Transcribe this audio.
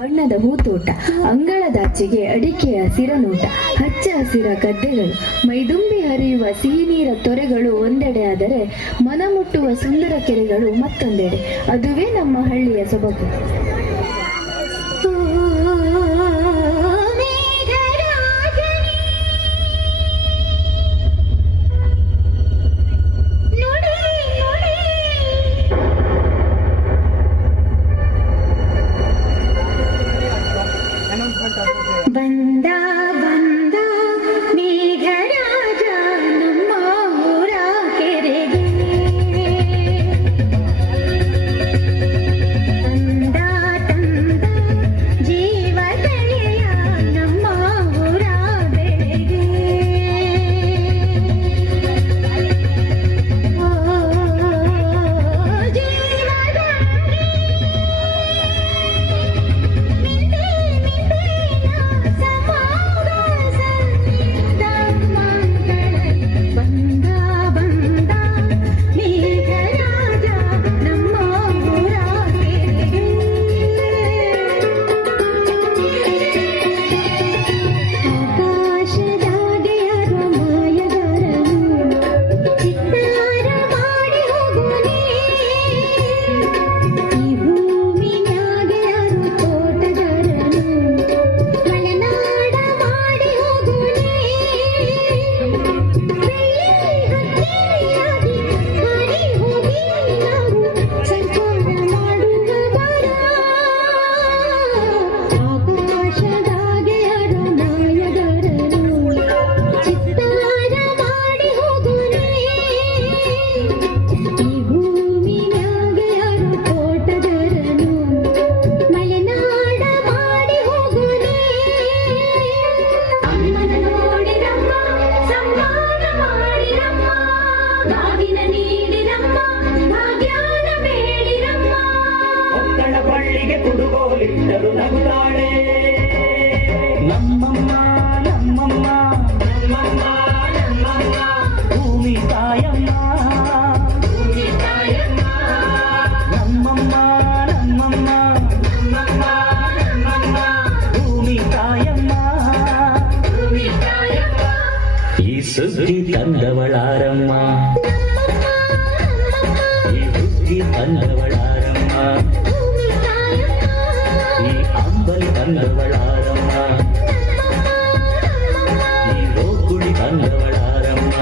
ಬಣ್ಣದ ಹೂತೋಟ, ಅಂಗಳದಾಚೆಗೆ ಅಡಿಕೆಯ ಸಿರನೋಟ, ಹಚ್ಚ ಹಸಿರ ಗದ್ದೆಗಳು, ಮೈದುಂಬಿ ಹರಿಯುವ ಸಿಹಿ ನೀರ ತೊರೆಗಳು ಒಂದೆಡೆ ಆದರೆ ಮನಮುಟ್ಟುವ ಸುಂದರ ಕೆರೆಗಳು ಮತ್ತೊಂದೆಡೆ. ಅದುವೇ ನಮ್ಮ ಹಳ್ಳಿಯ ಸೊಬಗು. ಬಂದ ಬಂದ ಮೇಘರಾಜ ನಮ್ಮ ಊರ ಕೆರೆಗೆ, ಅಂದ ತಂದ ಜೀವ ತಳೆಯ ನಮ್ಮ ಊರ ಬೆಳೆಗೆ. ನಮ್ಮಮ್ಮ ನಮ್ಮಮ್ಮ ನಮ್ಮಮ್ಮ ನಮ್ಮಮ್ಮ ಭೂಮಿ ತಾಯಮ್ಮ ನಮ್ಮಮ್ಮ ನಮ್ಮಮ್ಮ ನಮ್ಮಮ್ಮ ನಮ್ಮಮ್ಮ ಭೂಮಿ ತಾಯಮ್ಮ ಈ ಸುದ್ದಿ ತಂದವಳಾರಮ್ಮ, ಈ ಬುದ್ಧಿ ತಂದವಳಾರಮ್ಮ, ಈ ಅಂಬಲ್ ತಂದವಳಾರಮ್ಮ, ಈ ರೋಗುಡಿ ತಂದವಳಾರಮ್ಮ.